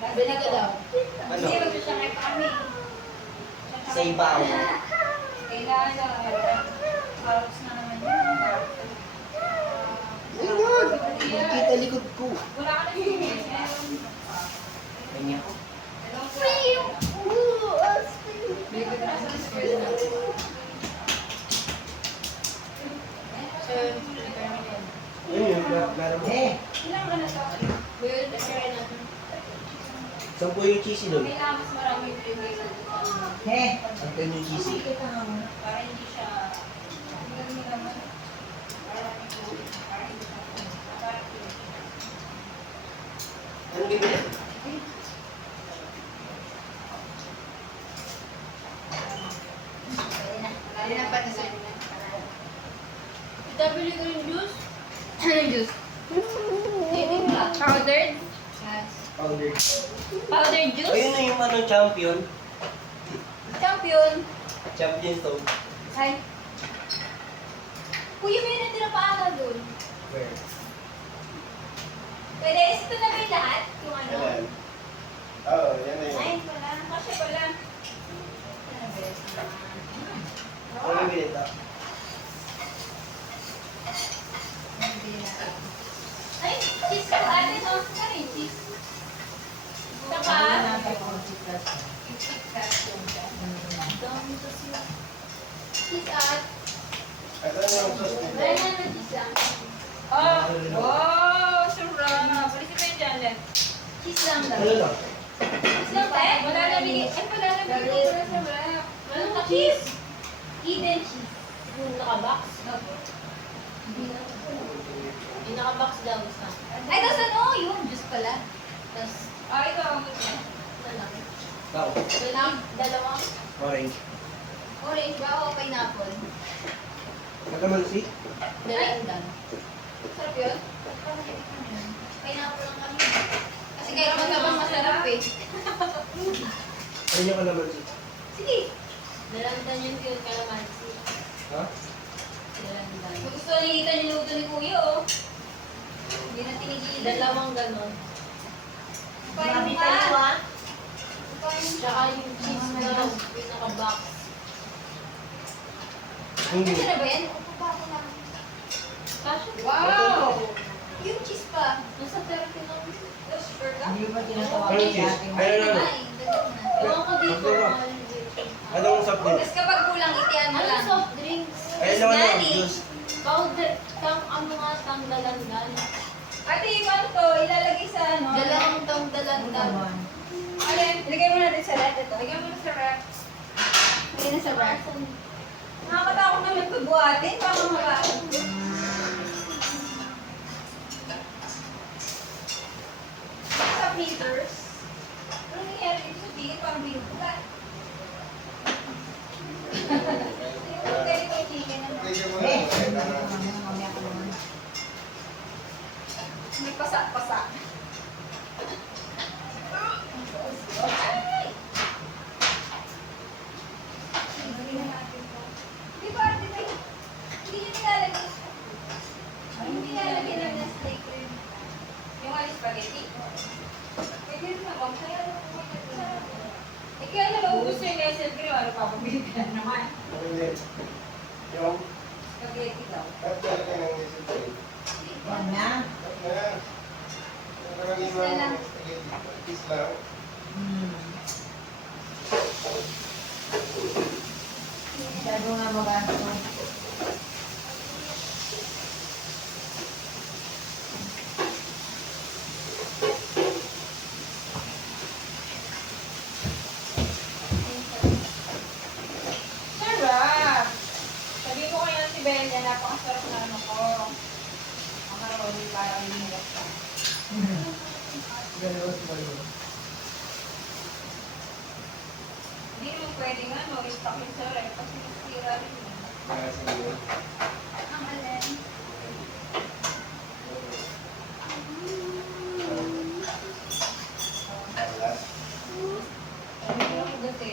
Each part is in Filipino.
Bili ko daw. Ano? Kasi magsasakay pa kami. Sa ibaw. Kailangan lang. Halos na naman yun. Ayun! Nakikita likod ko. Wala ka na yun. Kanya ko. Ayun, meron mo. Ilang ka na to? Build, try natin. Saan po yung cheesy doon? Kailangan mas marami yung flavor. Saan po yung cheesy? Para hindi siya... Hindi naman. Para hindi siya... Ano bibili? Lali na pa design na. Itabili ko yung juice. Ano yung juice? Powdered? Yes. Powder. Powdered juice? Ayun na yung ano, champion. Champion. Champion stone. Ay. Kuya, may natira pa ata doon. Where? Pwede, ito na ba yung lahat? Yung ano? Ayan. Oo, yan na yun. Ay, pala. Kasya pala. Ano bibili ito? Ay, cheese ko. Ate, no? Ano yung cheese? Saka? Cheese at? Ito na yung sauce nito. Wala na ng cheese lang. Oh! Wow! Sarap! Balikin mo yung dyan, cheese lang daw. Ano lang? Cheese lang, te? Wala na bigay. Ay, wala na bigay ko. Wala sa wala. Walang ka cheese? Eden cheese. Yung naka-box? Opo. Yung naka-box daw, basta. Ay, tapos ano? Yun, juice pala. Tapos, ito ang gusto. Lalaki. Bao. Dalawang Orange. orange ba o pineapple? Nagkamansi? Dalandan. Sarap yun? Pineapple lang kami. Kasi kahit magkabang masarap eh. Ayun yung kalamansi. Sige. Dalandan yun yung kalamansi. Ha? Dalandan. Kung gusto nilita niluto ni Kuya oh. Hindi na tinigilan. Dalawang ganon. Marami tayo ah. Tsaka yung cheese na yung naka-box. Hindi. Kasi na ba yan? Wow! Yung cheese pa. Nasa 30 lang. Sure ka? Hindi ba tinatawag Ano ni cheese? ate mo? Ayun na. Ewan ko dito. Anong soft drink? Tapos kapag kulang, itian mo Ano lang. soft drinks? Ayun naman ang Nani. juice. Powder, ano nga, tang dalandan. Ate, yung ano to, ilalagay sa ano? Dalawang tang dalandan. Alin, ilagay mo natin sa rep ito. Ilagay mo na sa rep. Ilagay na sa rep. Nakakatakot naman ito buhatin. Baka mabahan. Sa meters. Ano nangyari dito sa tigil? Parang binubulat. Pwede ko yung chicken naman. Tigil mo na. Mamaya ka naman. May pasa-pasa. Ay! Di ba, di ba, hindi niya nilalagay. Hindi nilalagay ng Nestle cream. Yung alis spaghetti. Pwede rin naman. Kaya eh, kaya nabaubos yung Nestle cream. Ano pa, pabili ka na naman. Hindi. Yung, Spaghetti daw. at talaga ng isipin. Yan na. At na yan. Ang karamihan Kiss na lang. spaghetti. Kiss lang. Masyado nga magasto. Sarap! Sabi mo kaya si Benya, napakasarap na ano ko. Ang karoli para linis ka. Galos ba yun? Hindi naman pwede nga, no? I-stock yun sa rep kasi masira rin yun. Kaya sige. Ang alin. Alas. Sabi ko lang dati.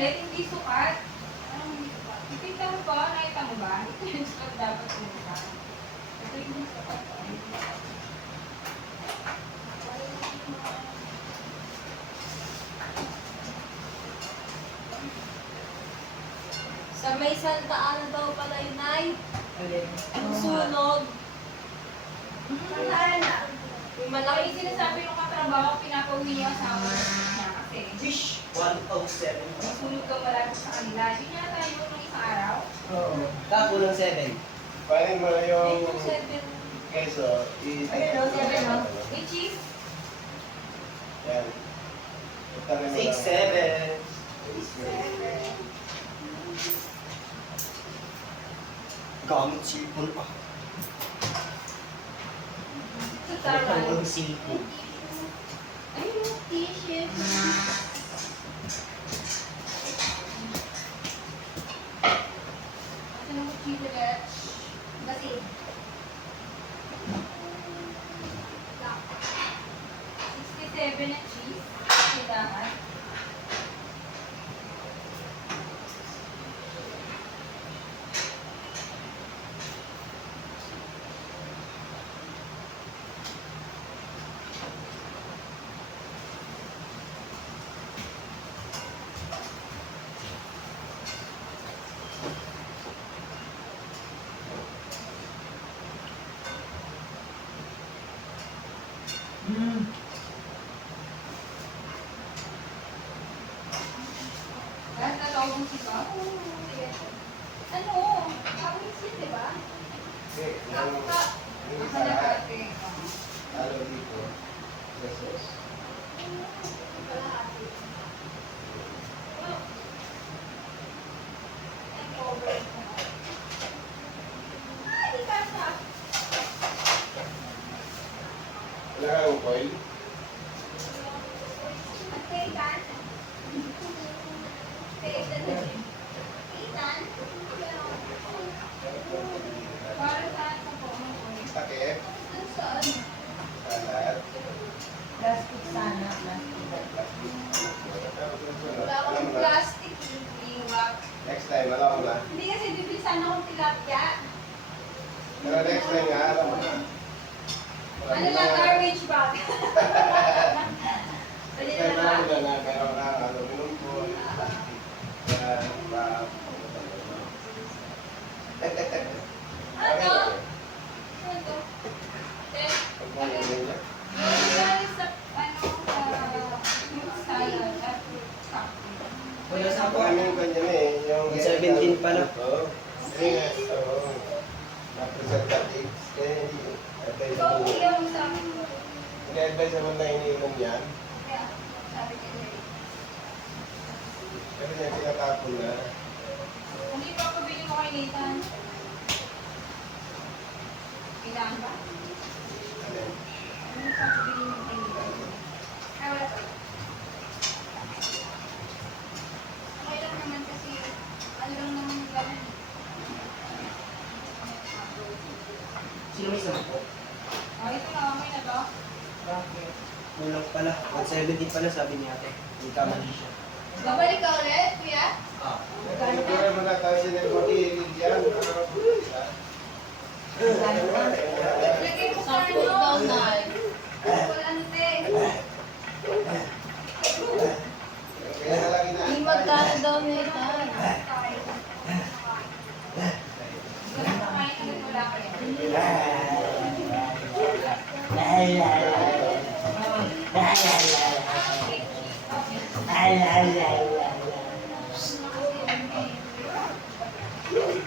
ulit, hindi sukat. Anong hindi sukat? Ipinta mo ba? Nakita mo ba? Ito yung sukat dapat pumunta. Ito yung sukat. Sa may Santa Ana daw pala yun, Nay. Alin? Yung sunog. Saan na? Yung Malaki malaki yung sinasabi ng katrabaho, pinapauwi niya sa niya kasi. Wish 107. Nasunog daw malapit sa kanila. Yun yata yun nung isang araw. Oo. Tapo ng 7. Panin mo na yung yung 7. keso. Ayun, 7, no? May cheese? Yan. Utangin mo 6, lang. 7. Gamit sipon pa. Sa taran. sipon. Ayun, t-shirt. Kasi nung cheese ulit. Kasi. 67 na cheese. Kailangan. Hmm. Lahat na tawag mo siya. Ano? Kapit siya, di ba? Hindi, yung Ang isa, kalahati. ano dito, kesos. Ay, di kasha. Wala kang coil? At kaitan? Kaitan na din. Kaitan? Para saan sa po? Takip, Dun saan? salat, Plastic sana, plastic. Wala akong plastic. Iwak. Next time, alam mo na. Hindi kasi bibili sana akong tilapia. Pero next time nga, alam mo na. Ano lang, garbage bag. Pwede Next na time, ba? alam mo na, meron kang aluminum foil, plastic, yan, wrap. Ano? Ano to? Eh, Pag mo yun niya. yung guys sa, ano, fruit salad at cocktail. Wala sa ako. Kami yung kanya na eh, yung... 17 pa na. Oo. Yes, oo. Na-preservatives, kaya hindi So, advisable. yung sa akin. Hindi advisable na iniinom yan. Kaya, sabi ko na Kasi niya pinatapon na. hindi pa ako bili mo kay Nathan. Kailangan ba? Alin? Hindi pa ako bili mo kay Nathan. Ay, wala pa. Okay lang naman kasi, ano lang naman yung laman. Sino may 10? Oh, ito na, okay na to. Bakit? Kulang pala. 170 pala sabi niya ate. Hindi tama din siya. Babalik ka ulit, kuya? Ah. Kaya mo na tayo sinagpag-iigil yan. Lagay mo sa Sampu daw, ano. Nay. Wala ano, te. Kaya na lang Hindi inaantay. magkano daw nito. Wala kayo.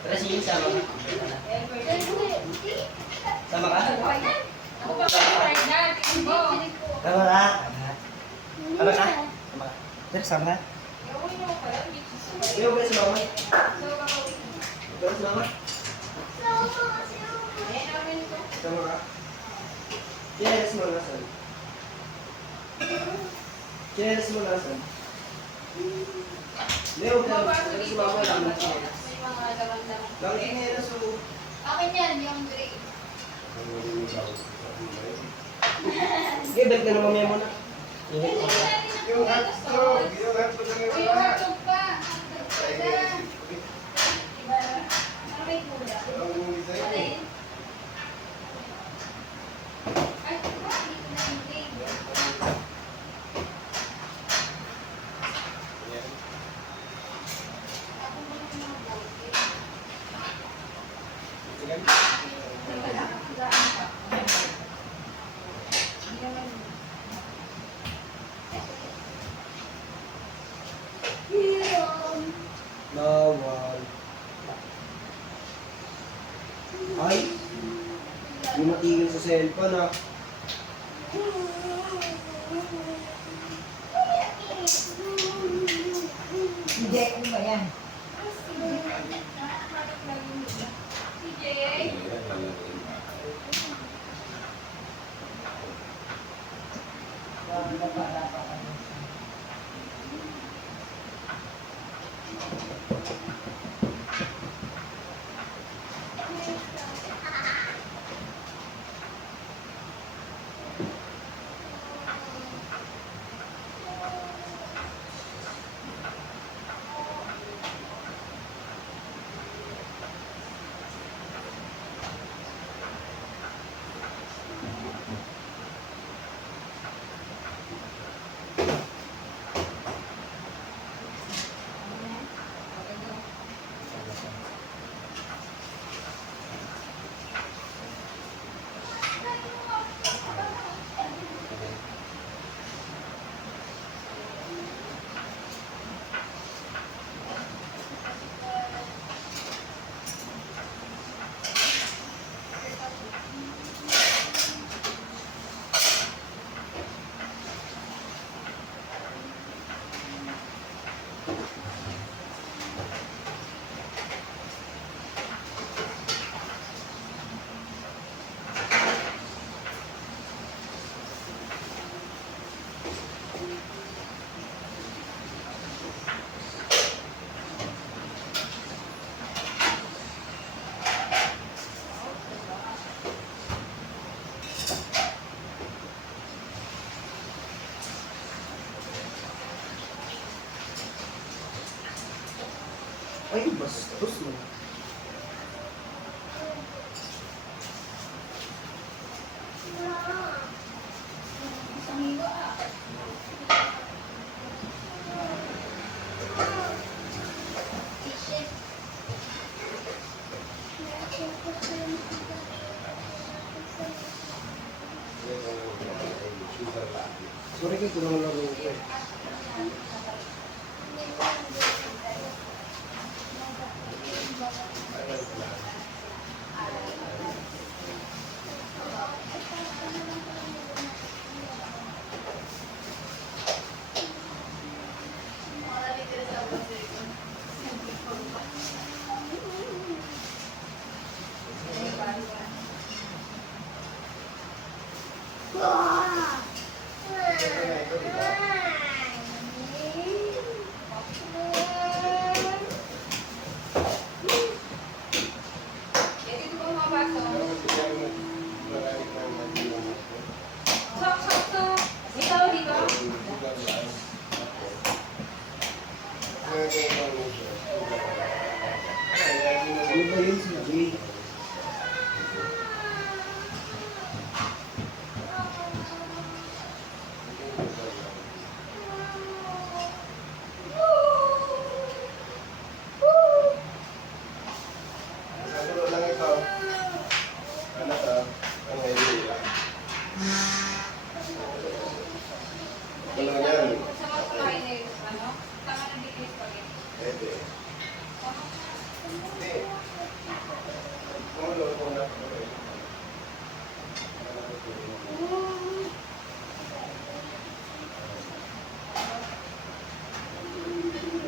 Tara sige, sama ka. Sama ka? Ako pa pa-start na. Tingin mo. Sama ka? Sama ka? Sama ka. Tara, sama ka. Gawin mo pala. Hindi mo ba si mama? So, kakawin mo. Tara si mama. Ayan, gawin ko. Sama ka. Kinelas mo nasan? Kinelas mo nasan? Leo, Papasok si dito. mama lang. May mga laman-laman. Lang kinelas mo. Akin yan, yung gray. Sige, balik na naman mamaya muna. Hindi natin Yung ang hotdog, yung hotdog ang O, yung iba. hotdog pa. Bawal. Ay! Hindi matigil sa cellphone ah. Hindi, ano ba yan? Si Jay. Wala pa kami. Ay, bastos mo. Isang hiwa ah. Sorry kayo, tulungan lang ko eh. Jadi ito ba mga baso? Sok, sok, sok. Ikaw dito? Ano ba yun si Jay? Sabi lang ito. Ano to? Ang idea. Ano yan? Sa mga kumain na yun, ano? Tama ng bigay spaghetti. Pwede. Hindi. Kung ano, kung ano.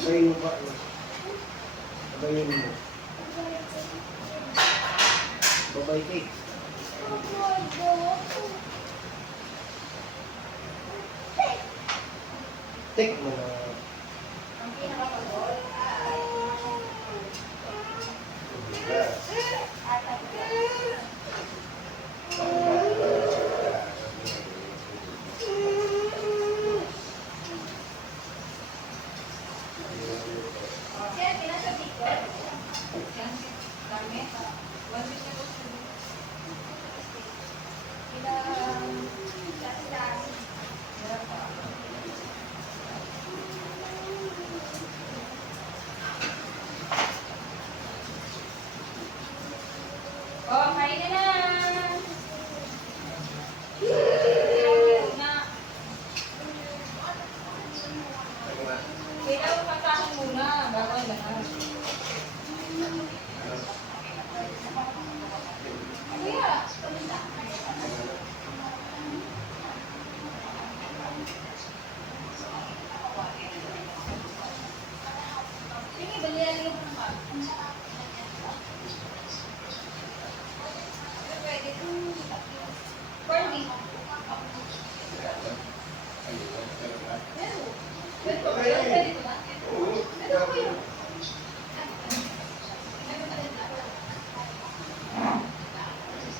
Sabayin mo pa. Sabayin mo. Babay cake. Take mo na. Ang pinakapagod. Kaya pinasa tikot. Yan, dami. One week na po siya. Ilang... Dami. Meron pa. Kuya, kamusta? Sige, bali na lang yung pangkat. Pwede. Corn beef. Pwede ito ba? Ito ko yun.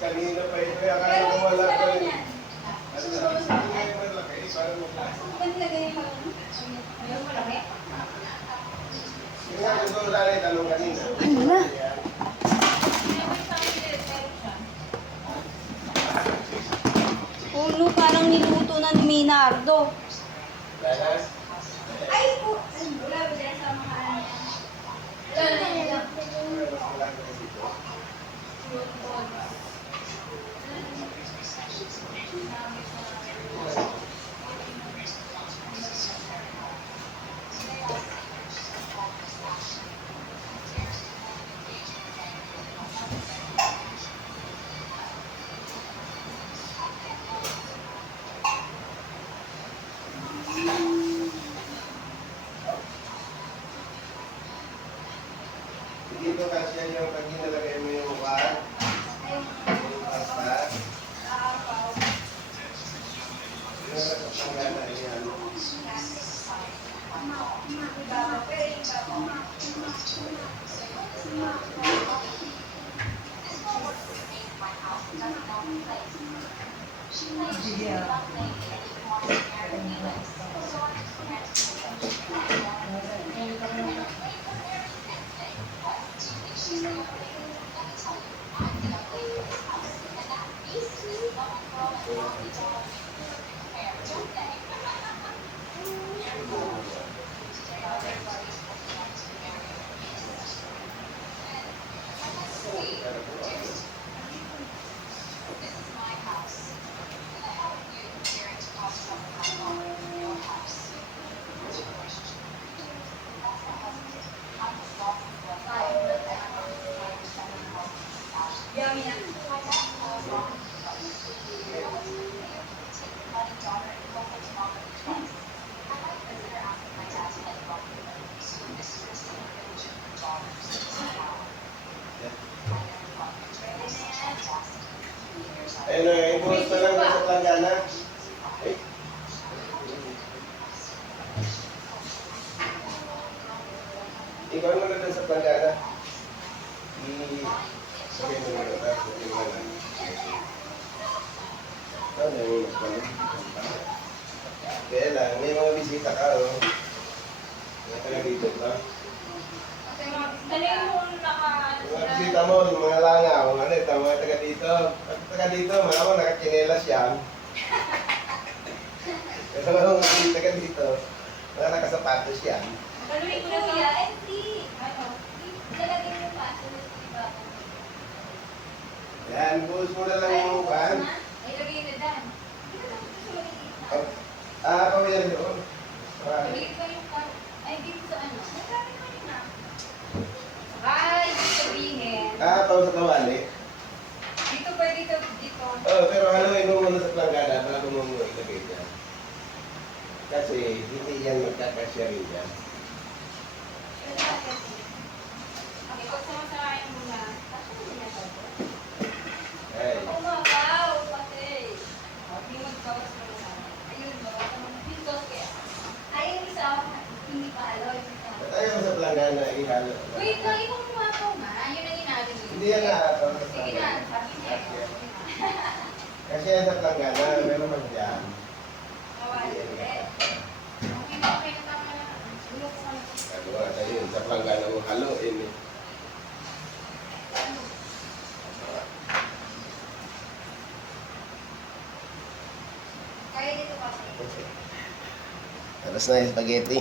Kanina pa ito, akala ko wala ko yun. Ano na, hindi nga yung malaki, parang malaki. Kanina ganyan pa. Ayun, malaki. Yung nga, gusto ko lang yung tanong kanina. Ano na? Ulo, parang niluto na ni Minardo. Lalas? Ay, po. Wala ba dyan sa mga ano? Wala na yan. Mas malaki kasi ito. Dito kasi yung pag ginalagay mo yung mukha, yung pasta, yung pangana yan. Sige, Yummy na. Ayun na, ibuhos na lang sa planggana. Ay. Ikaw mo na dun sa planggana. Sabi mo na dun, tapos tingnan lang. Ano yung magpano? Kaya lang, may mga bisita ka, oh. May taga dito ba? Dali mo naka... Mga bisita mo, yung mga langaw, ano ito, mga taga dito. Pag taga dito, malamang nakakinelas yan. Pero mga taga dito, mga nakasapatos yan. Galuin ko na kuya. Empty. Ano? Lalagyan mo pa. Diba? Yan, buhos mo na lang yung pan. Ay, lagyan na dan. Hindi na lang gusto lagyan. Pamilya doon. Lagyan ko yung pan. Ay, dito sa ano. Nagsabi ko yun na. Ay, sabihin. Pao sa kawali. Dito pwede ka dito. Oh, pero haluin mo muna sa planggana bago mo mo ilagay dyan. Kasi hindi yan magkakasya rin dyan. Okay, pag sumasarayan mo na. Tapos mo na ito. Ay. Umakaw, pati. Hindi magbawas mo na. Ayun, bawas mo na. Yung sauce kaya. Ayun, isa. Hindi pa halo. Tayo mo sa planggana, ihalo. Wait lang, ikaw umakaw nga. Yun ang ginagawa. Hindi yan na. Sige na, sabi niya. Kasi yan sa planggana, meron man dyan. Awal. Okay na, okay na tama na. Bulok ko na. Ano nga tayo, sa planggana mo haluin eh. Kaya dito kasi. Tapos na yung spaghetti.